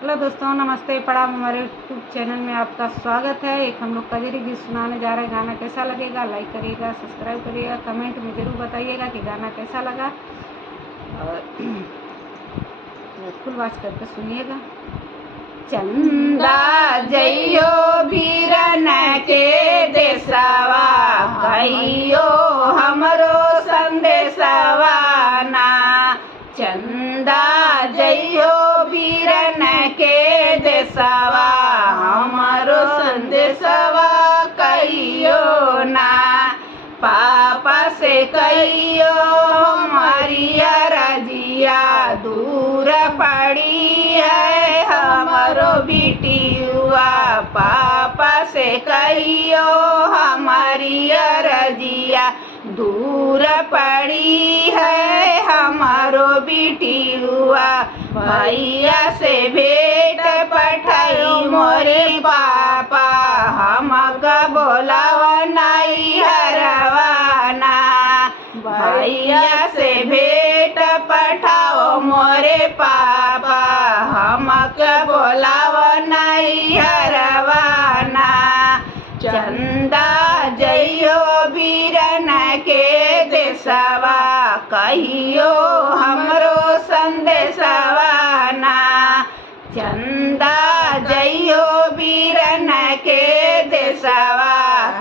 Hello दोस्तों, नमस्ते। प्रणाम। हमारे यूट्यूब चैनल में आपका स्वागत है। एक हम लोग कजरी गीत सुनाने जा रहे हैं। गाना कैसा लगेगा लाइक करिएगा, सब्सक्राइब करिएगा, कमेंट में ज़रूर बताइएगा कि गाना कैसा लगा और फुल आवाज करके सुनिएगा। चंदा जइयो बीरन के देशवा, कहियो हमरो संदेशवा ना। चंदा जइयो बीरन के देशवा, हमरो संदेशवा कहियो ना। पापा से कहियो हमारिया रजिया, दूर पड़ी है हमरो बिटियुआ। पापा से कहियो हमारी रजिया, दूर पड़ी है हमारो बिटियुआ। भैया से भेंट पठाई मोरे पापा, हमका बोलावा नहीं हरवाना। भैया से भेंट पठाओ मोरे पापा, हमका बोलावा नहीं हरवाना। चंदा जइयो बीरन के देशवा, कहियो हमरो संदेशवा ना। चंदा जइयो बीरन के देशवा,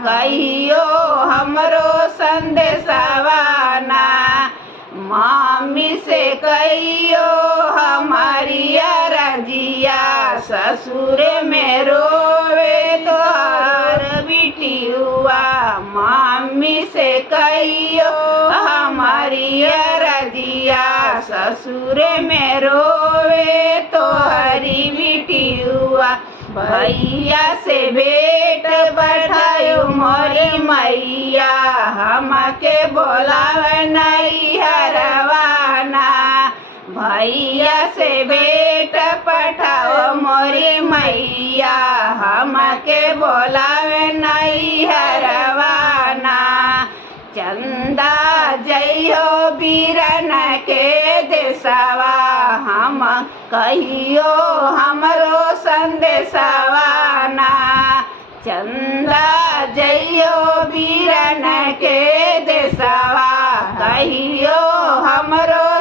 कहियो हमरो संदेशवा ना। मामी से कहियो हमारी रजिया, ससुर में रोवे तोहर बिटियुआ। मामी से कहियो हमारी रजिया, ससुर में रोवे तोहरी बिटियुआ। भैया से भेंट बढ़ायो मोरी मैया, हमके बोलावे नहीं हरवाना। भैया से भेंट पठाओ मोरी मैया, हमके बोलावे नहीं हरवाना। चंदा जइयो बीरन के देशवा, हम कहियो हमरो संदेशवा ना। चंदा जइयो बीरन के देशवा, कहियो हमरो